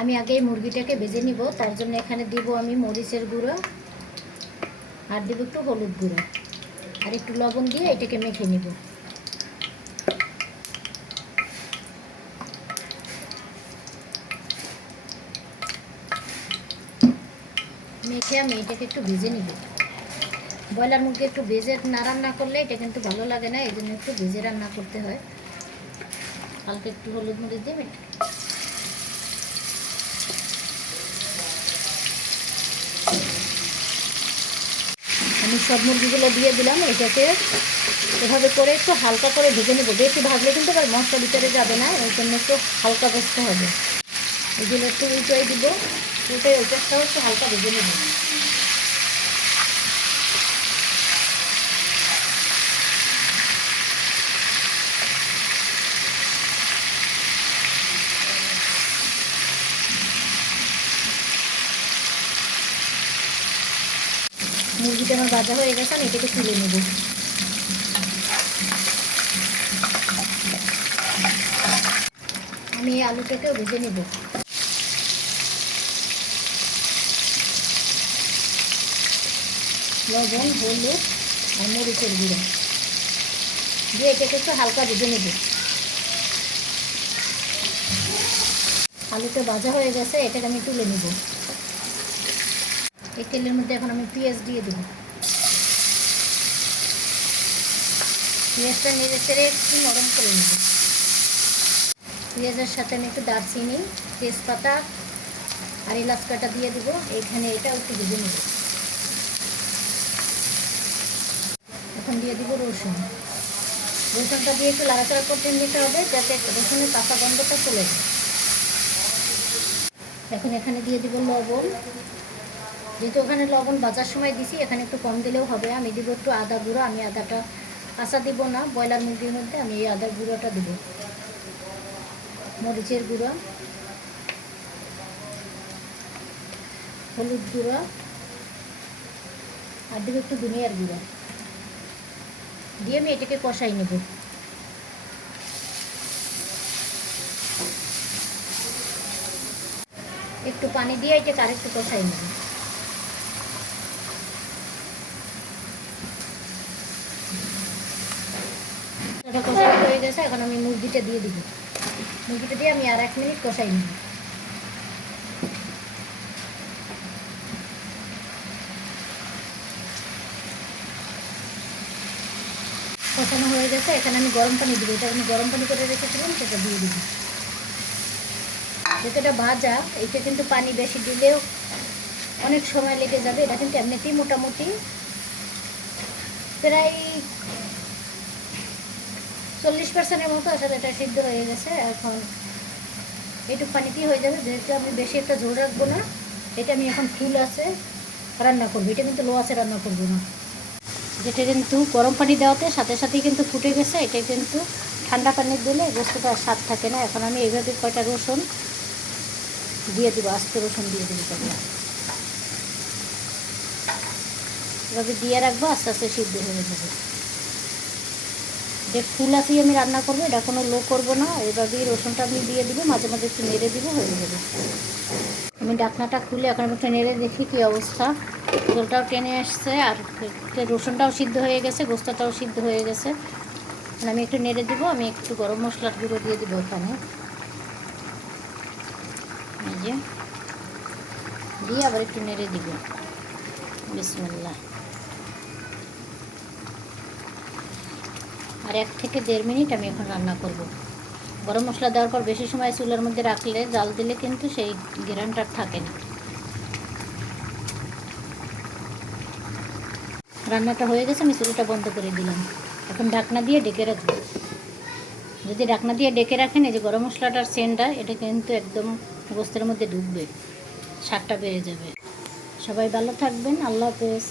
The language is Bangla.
আমি আগে মুরগিটাকে ভেজে নিব, তার জন্য এখানে দিব আমি মরিচের গুঁড়ো আর দিব একটু হলুদ গুঁড়ো আর একটু লবণ দিয়ে এটাকে মেখে নিব। মেখে আমি এটাকে একটু ভেজে নিব। ব্রয়লার মুরগি একটু ভেজে না রান্না করলে এটা কিন্তু ভালো লাগে না, এই জন্য একটু ভেজে রান্না করতে হয়। হালকা একটু হলুদ মরিচ দিয়ে আমি সব মুরগিগুলো দিয়ে দিলাম। এটাকে এভাবে করে একটু হালকা করে ভেজে নেবো। বেশি ভাজলে কিন্তু আবার মশলা ভিতরে যাবে না, এই জন্য একটু হালকা ভাজতে হবে। এগুলো একটু উল্টাই দিব, উল্টাই ওইটাও একটু হালকা ভেজে নেব। মুরগিটা আমার ভাজা হয়ে গেছে, আমি এটাকে তুলে নেব। আমি এই আলুটাকেও ভেজে নেব। লবণ, হলুদ আর মরিচের গুঁড়ো দিয়ে এটাকে একটু হালকা ভেজে নেব। আলুটা ভাজা হয়ে গেছে, এটাকে আমি তুলে নেব। এই তেলের মধ্যে এখন আমি পেঁয়াজ দিয়ে দেব। পেঁয়াজটা নেড়ে চেড়ে একটু নরম করে নেব। পেঁয়াজের সাথে আমি একটু দারচিনি, তেজপাতা আর এলাচ কাটা দিয়ে দেবো। এখানে এটা একটু ভেজে নেব। এখন দিয়ে দিব রসুন। রসুনটা দিয়ে একটু লাড়াচাড়া করতে নিতে হবে, যাতে রসুনের কাঁচা গন্ধটা চলে যায়। এখন এখানে দিয়ে দিব লবণ। যেহেতু ওখানে লবণ ভাজার সময় দিছি, এখানে একটু কম দিলেও হবে। আমি দিব একটু আদা গুঁড়ো। আমি আদাটা কাঁচা দিব না, ব্রয়লার মুরগির মধ্যে আমি এই আদা গুঁড়োটা দেব। মরিচের গুঁড়ো, হলুদ গুঁড়ো আর দেবো একটু ধনিয়ার গুঁড়ো দিয়ে আমি এটাকে কষাই নেব। একটু পানি দিয়ে এটাকে আরেকটু কষাই নেব। এটা কষানো হয়ে গেছে, এখন আমি মুরগিটা দিয়ে দিব। মুরগিটা দিয়ে আমি আর 1 মিনিট কষাই নেব। কষানো হয়ে গেছে, এখানে আমি গরম পানি দিব। এটা আমি গরম পানি করে রেখেছিলাম, সেটা দিয়ে দিব। যেহেতু এটা ভাজা, এটা কিন্তু পানি বেশি দিলেও অনেক সময় লেগে যাবে। এটা কিন্তু এমনিতেই মোটামুটি প্রায় 40% মতো আসলে এটা সিদ্ধ হয়ে গেছে। এখন এইটুকু পানিতেই হয়ে যাবে, যেহেতু আমি বেশি একটা ঝোল রাখবো না। এটা আমি এখন ফুল আছে রান্না করবো, এটা কিন্তু লো আছে রান্না করবো না। যেটা কিন্তু গরম পানি দেওয়াতে সাথে সাথেই কিন্তু ফুটে গেছে। এটা কিন্তু ঠান্ডা পানি দিলে গোস্তটা আর স্বাদ থাকে না। এখন আমি এইভাবে কয়টা রসুন দিয়ে দেবো, আস্ত রসুন দিয়ে দেবো। এভাবে দিয়ে রাখবো, আস্তে আস্তে সিদ্ধ হয়ে যাবে। যে ফুল আছেই আমি রান্না করবো, এটা কোনো লো করবো না। এভাবেই রসুনটা আমি দিয়ে দিব, মাঝে মাঝে একটু নেড়ে দিব, হয়ে যাবে। আমি ঢাকনাটা খুলে এখন আমি একটু নেড়ে দেখি কী অবস্থা। ঝোলটাও টেনে আসছে আর রসুনটাও সিদ্ধ হয়ে গেছে, গোস্তটাও সিদ্ধ হয়ে গেছে। আমি একটু নেড়ে দিব। আমি একটু গরম মশলার গুঁড়ো দিয়ে দিব এখানে, এই যে দিয়ে আবার একটু নেড়ে দিব। বিসমিল্লাহ। আর 1 থেকে 1.5 মিনিট আমি এখন রান্না করব। গরম মশলা দেওয়ার পর বেশি সময় চুলার মধ্যে রাখলে, জাল দিলে কিন্তু সেই ঘ্রাণটা থাকে না। রান্নাটা হয়ে গেছে, আমি চুলাটা বন্ধ করে দিলাম। এখন ঢাকনা দিয়ে ঢেকে রাখবো। যদি ঢাকনা দিয়ে ডেকে রাখেন, এই যে গরম মশলাটার সেন্টটা, এটা কিন্তু একদম গোস্তের মধ্যে ঢুকবে, স্বাদটা বেড়ে যাবে। সবাই ভালো থাকবেন। আল্লাহ হাফেজ।